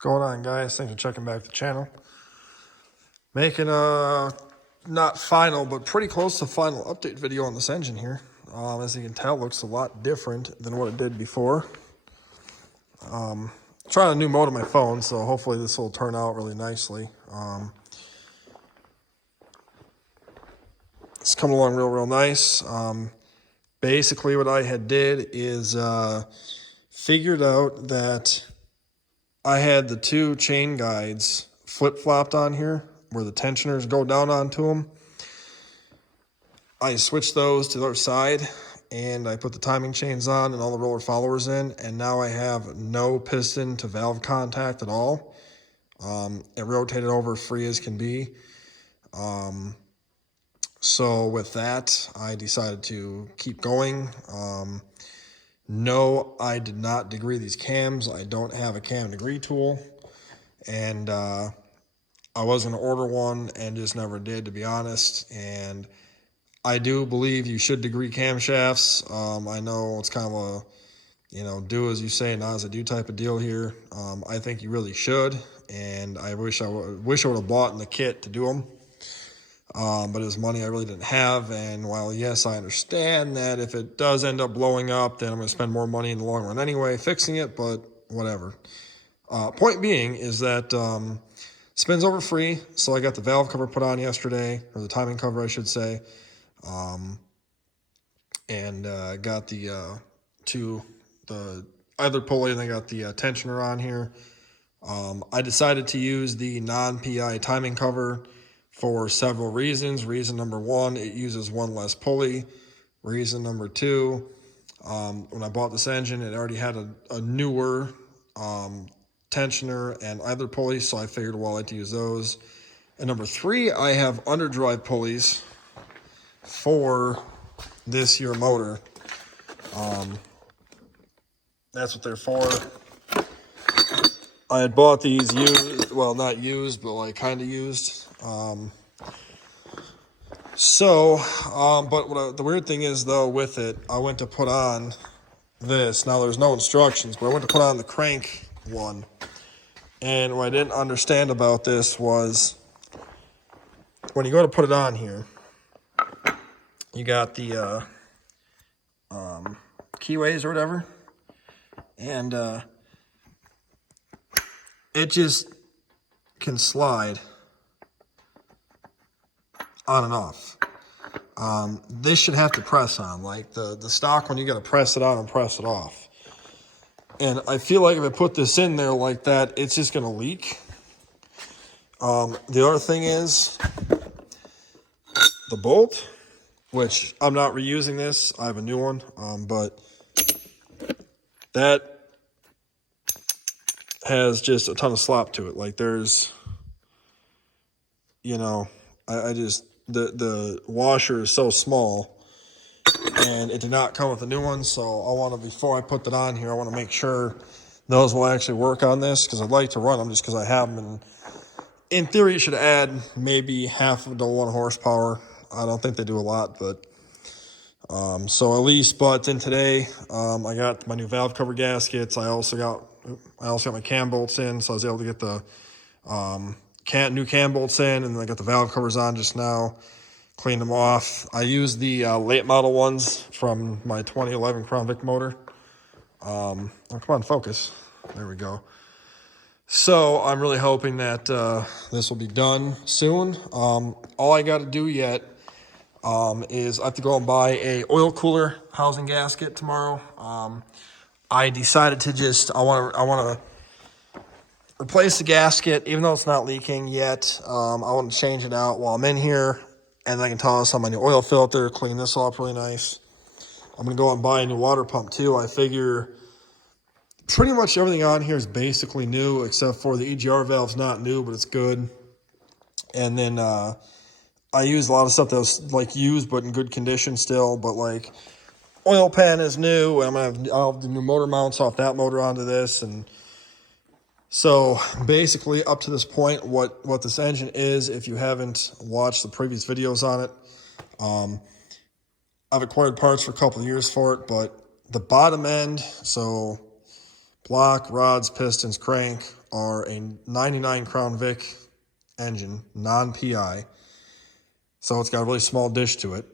going on, guys? Thanks for checking back the channel. Making a not final but pretty close to final update video on this engine here. As you can tell, it looks a lot different than what it did before. Trying a new mode on my phone, so hopefully this will turn out really nicely. It's coming along real nice. Basically what I had did is figured out that I had the two chain guides flip-flopped on here where the tensioners go down onto them. I switched those to the other side and I put the timing chains on and all the roller followers in, and now I have no piston to valve contact at all. It rotated over free as can be. So with that, I decided to keep going. No, I did not degree these cams. I don't have a cam degree tool. And I was going to order one and just never did, to be honest. And I do believe you should degree camshafts. I know it's kind of a, do as you say, not as I do type of deal here. I think you really should. And I wish I would have bought in the kit to do them. But it was money I really didn't have, and while yes, I understand that if it does end up blowing up, then I'm going to spend more money in the long run anyway fixing it, but whatever. Point being is that spins over free, so I got the valve cover put on yesterday, or the timing cover I should say, and got the either pulley, and I got the tensioner on here. I decided to use the non-PI timing cover for several reasons. Reason number one, it uses one less pulley. Reason number two, when I bought this engine, it already had a newer tensioner and either pulley, so I figured, well, I like to use those. And number three, I have underdrive pulleys for this here motor. That's what they're for. I had bought these used, well, not used, but like kind of used. But the weird thing is, though, with it, I went to put on this. Now, there's no instructions, but I went to put on the crank one. And what I didn't understand about this was when you go to put it on here, you got the keyways or whatever. And it just can slide on and off. This should have to press on, like the stock one, you got to press it on and press it off. And I feel like if I put this in there like that, it's just going to leak. The other thing is the bolt, which I'm not reusing this. I have a new one, but that has just a ton of slop to it. Like there's, I just, the washer is so small and it did not come with a new one. So I want to, before I put that on here, I want to make sure those will actually work on this, because I'd like to run them just because I have them. And in theory, you should add maybe half of the 1 horsepower. I don't think they do a lot, but so at least, but then today, I got my new valve cover gaskets. I also got my cam bolts in, so I was able to get the new cam bolts in, and then I got the valve covers on just now, cleaned them off. I used the late model ones from my 2011 Crown Vic motor. Oh, come on, focus. There we go. So I'm really hoping that this will be done soon. All I got to do yet is I have to go and buy a oil cooler housing gasket tomorrow. I decided to just, I want to replace the gasket, even though it's not leaking yet. I want to change it out while I'm in here, and then I can toss on my new oil filter, clean this all up really nice. I'm going to go and buy a new water pump too. I figure pretty much everything on here is basically new, except for the EGR valve's not new, but it's good. And then I use a lot of stuff that was like used but in good condition still, but like oil pan is new, and I'll have the new motor mounts off that motor onto this. And so basically up to this point, what this engine is, if you haven't watched the previous videos on it, I've acquired parts for a couple of years for it, but the bottom end, so block, rods, pistons, crank are a 99 Crown Vic engine, non-PI. So it's got a really small dish to it.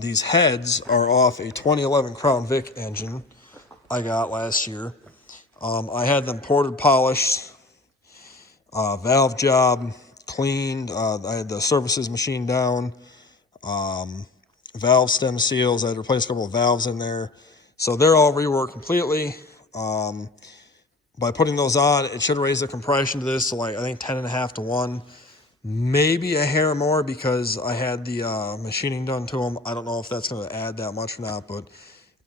These heads are off a 2011 Crown Vic engine I got last year. I had them ported, polished, valve job, cleaned. I had the surfaces machined down, valve stem seals. I had replaced a couple of valves in there. So they're all reworked completely. By putting those on, it should raise the compression to this to like, I think 10.5 to 1. Maybe a hair more because I had the machining done to them. I don't know if that's going to add that much or not, but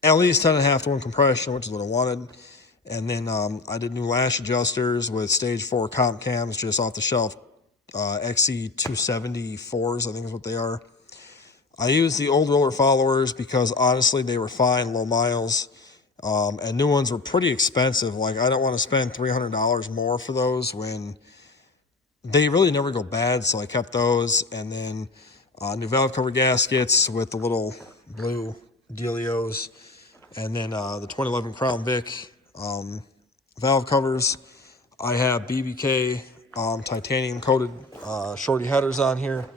at least 10.5 to 1 compression, which is what I wanted. And then I did new lash adjusters with stage 4 comp cams, just off the shelf XE274s, I think is what they are. I used the old roller followers because honestly they were fine, low miles, and new ones were pretty expensive. Like, I don't want to spend $300 more for those when they really never go bad, so I kept those. And then new valve cover gaskets with the little blue dealios, and then the 2011 Crown Vic valve covers. I have BBK titanium coated shorty headers on here.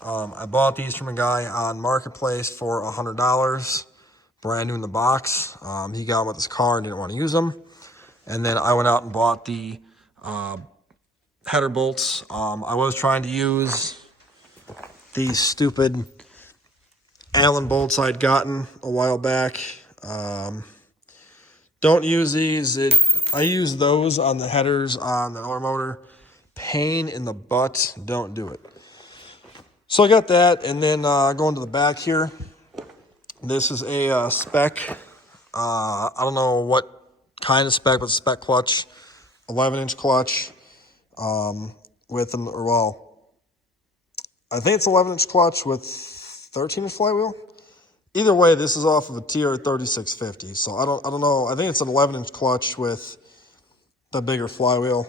I bought these from a guy on Marketplace for $100, brand new in the box. He got them with his car and didn't want to use them. And then I went out and bought the header bolts. I was trying to use these stupid Allen bolts I'd gotten a while back. Don't use these. I use those on the headers on the lower motor. Pain in the butt. Don't do it. So I got that, and then going to the back here. This is a spec. I don't know what kind of spec, but spec clutch, 11-inch clutch with them, or well, I think it's 11-inch clutch with 13-inch flywheel. Either way, this is off of a TR3650. So I don't know. I think it's an 11-inch clutch with the bigger flywheel.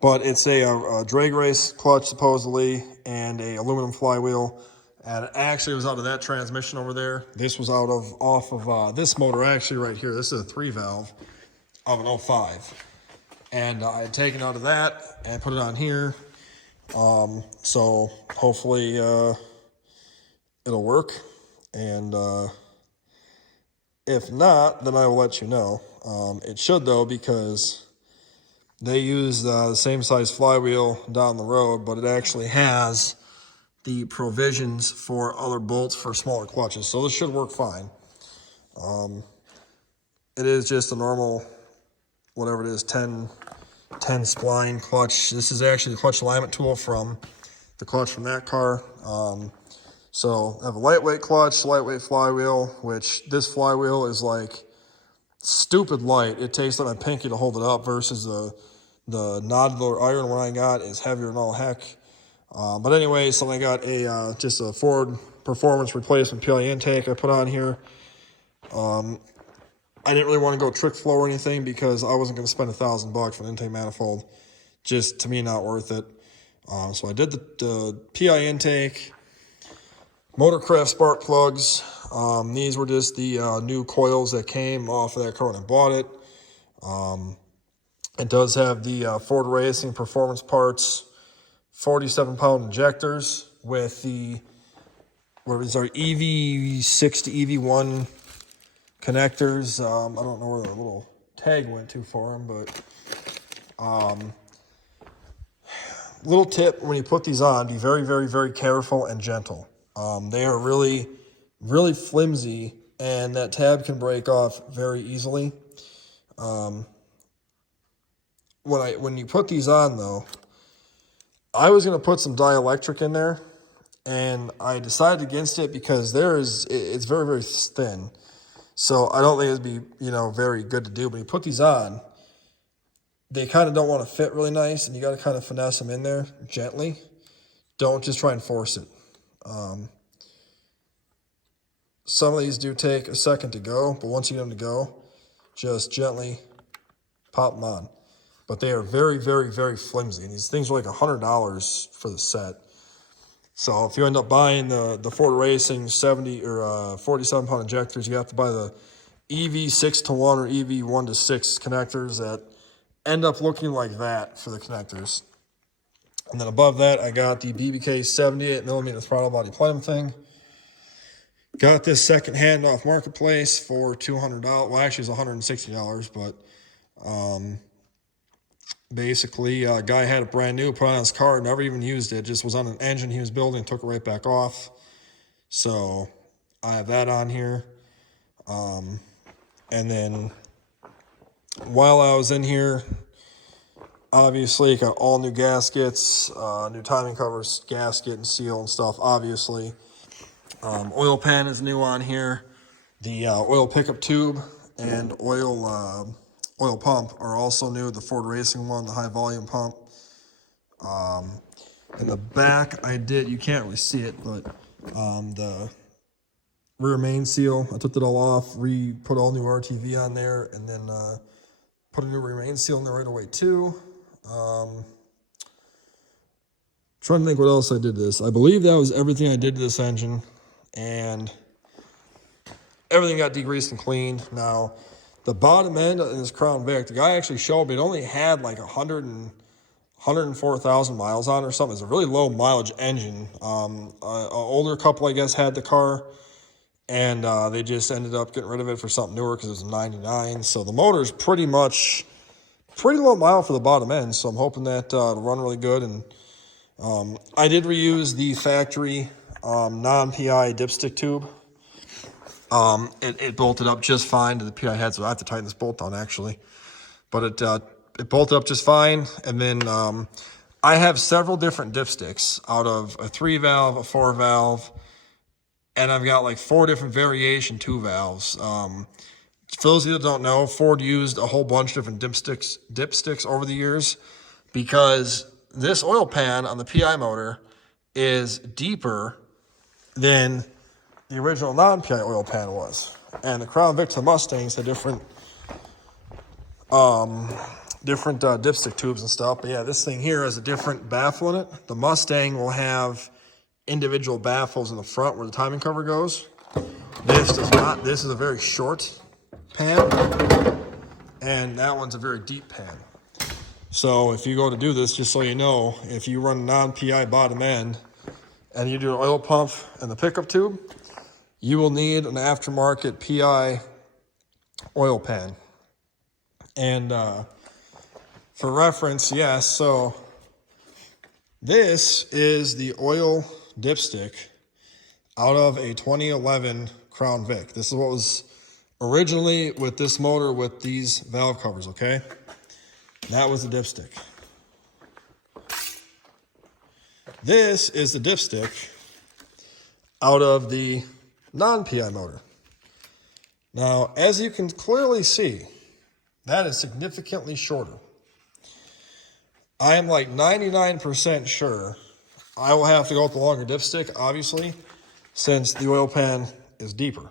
But it's a drag race clutch supposedly and a aluminum flywheel. And actually it was out of that transmission over there. This was off of this motor actually right here. This is a 3-valve of an 05. And I had taken out of that and put it on here. So hopefully it'll work. And if not, then I will let you know. It should though, because they use the same size flywheel down the road, but it actually has the provisions for other bolts for smaller clutches. So this should work fine. It is just a normal, whatever it is, 10 spline clutch. This is actually the clutch alignment tool from the clutch from that car. So I have a lightweight clutch, lightweight flywheel, which this flywheel is like stupid light. It takes like my pinky to hold it up versus the nodular iron one I got is heavier than all heck. But anyway, so I got a just a Ford Performance replacement PI intake I put on here. I didn't really want to go trick flow or anything because I wasn't going to spend $1,000 for an intake manifold. Just to me, not worth it. So I did the PI intake, Motorcraft spark plugs. These were just the new coils that came off of that car when I bought it. It does have the Ford Racing Performance Parts 47-pound injectors with the, what is our EV6 to EV1 connectors. I don't know where the little tag went to for them, but little tip, when you put these on, be very, very, very careful and gentle. They are really, really flimsy, and that tab can break off very easily. When you put these on, though, I was going to put some dielectric in there, and I decided against it because it's very, very thin. So I don't think it'd be, very good to do. But when you put these on, they kind of don't want to fit really nice, and you got to kind of finesse them in there gently. Don't just try and force it. Some of these do take a second to go, but once you get them to go, just gently pop them on. But they are very, very, very flimsy. And these things are like $100 for the set. So if you end up buying the Ford Racing 70 or 47-pound injectors, you have to buy the EV 6-to-1 or EV 1-to-6 connectors that end up looking like that for the connectors. And then above that, I got the BBK 78mm throttle body plenum thing. Got this second hand off Marketplace for $200. Well, actually, it's $160, but basically, a guy had it brand new, put it on his car, never even used it. Just was on an engine he was building, took it right back off. So I have that on here. And then while I was in here, obviously, got all new gaskets, new timing covers, gasket and seal and stuff, obviously. Oil pan is new on here. The oil pickup tube and oil pump are also new. The Ford Racing one, the high volume pump. In the back, I did, you can't really see it, but the rear main seal, I took it all off, put all new RTV on there, and then put a new rear main seal in there right away too. Trying to think what else I did to this. I believe that was everything I did to this engine, and everything got degreased and cleaned. Now, the bottom end in this Crown Vic, the guy actually showed me it only had like 104,000 miles on it or something. It's a really low mileage engine. An older couple, I guess, had the car, and they just ended up getting rid of it for something newer because it was a 99. So the motor's pretty low mile for the bottom end, so I'm hoping that it'll run really good. And I did reuse the factory non-PI dipstick tube. It bolted up just fine to the PI head, so I have to tighten this bolt down actually. But it bolted up just fine. And then I have several different dipsticks out of a 3-valve, a 4-valve, and I've got like 4 different variation 2-valves. For those of you that don't know, Ford used a whole bunch of different dipsticks over the years because this oil pan on the PI motor is deeper than the original non-PI oil pan was. And the Crown Vic to the Mustangs had different dipstick tubes and stuff. But yeah, this thing here has a different baffle in it. The Mustang will have individual baffles in the front where the timing cover goes. This does not. This is a very short pan, and that one's a very deep pan. So if you go to do this, just so you know, if you run a non-PI bottom end and you do an oil pump and the pickup tube, you will need an aftermarket PI oil pan. And for reference, yes, so this is the oil dipstick out of a 2011 Crown Vic. This is what was originally with this motor with these valve covers, okay? That was the dipstick. This is the dipstick out of the non-PI motor. Now, as you can clearly see, that is significantly shorter. I am like 99% sure I will have to go with the longer dipstick, obviously, since the oil pan is deeper.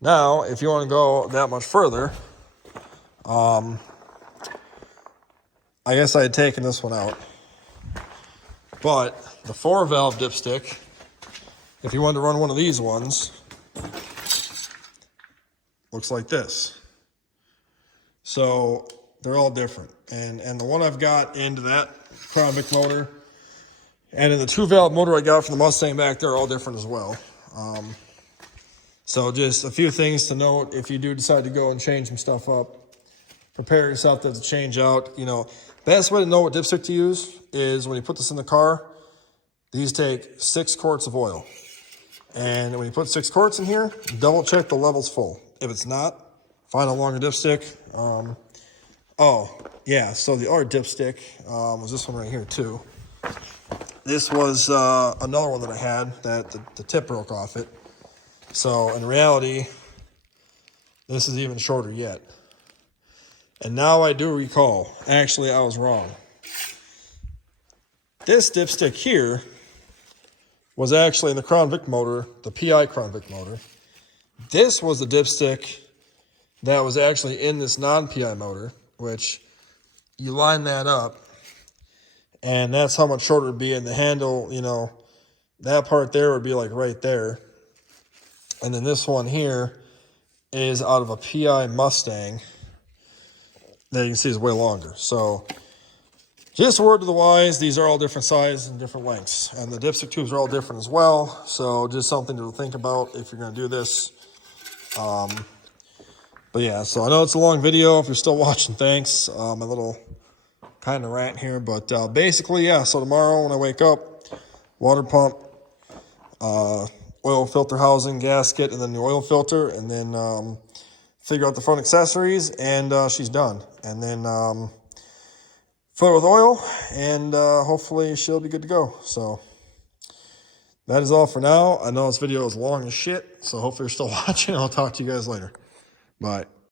Now, if you want to go that much further, I guess I had taken this one out. But the 4-valve dipstick, if you wanted to run one of these ones, looks like this. So they're all different. And the one I've got into that Crown Vic motor and in the 2-valve motor I got from the Mustang back there are all different as well. So just a few things to note if you do decide to go and change some stuff up. Prepare yourself to change out. You know, best way to know what dipstick to use is when you put this in the car, these take 6 quarts of oil. And when you put 6 quarts in here, double check the level's full. If it's not, find a longer dipstick. Oh, yeah, so the other dipstick was this one right here too. This was another one that I had that the tip broke off it. So in reality, this is even shorter yet. And now I do recall, actually I was wrong. This dipstick here was actually in the Crown Vic motor, the PI Crown Vic motor. This was the dipstick that was actually in this non-PI motor, which you line that up, and that's how much shorter it would be. And the handle, you know, that part there would be like right there. And then this one here is out of a PI Mustang that you can see is way longer. So just a word to the wise, these are all different sizes and different lengths. And the dipstick tubes are all different as well. So just something to think about if you're going to do this. But yeah, so I know it's a long video. If you're still watching, thanks. My little kind of rant here. But basically, yeah, so tomorrow when I wake up, water pump, oil filter housing, gasket, and then the oil filter, and then figure out the front accessories, and she's done. And then fill it with oil, and hopefully she'll be good to go. So that is all for now. I know this video is long as shit, so hopefully you're still watching. I'll talk to you guys later. Bye.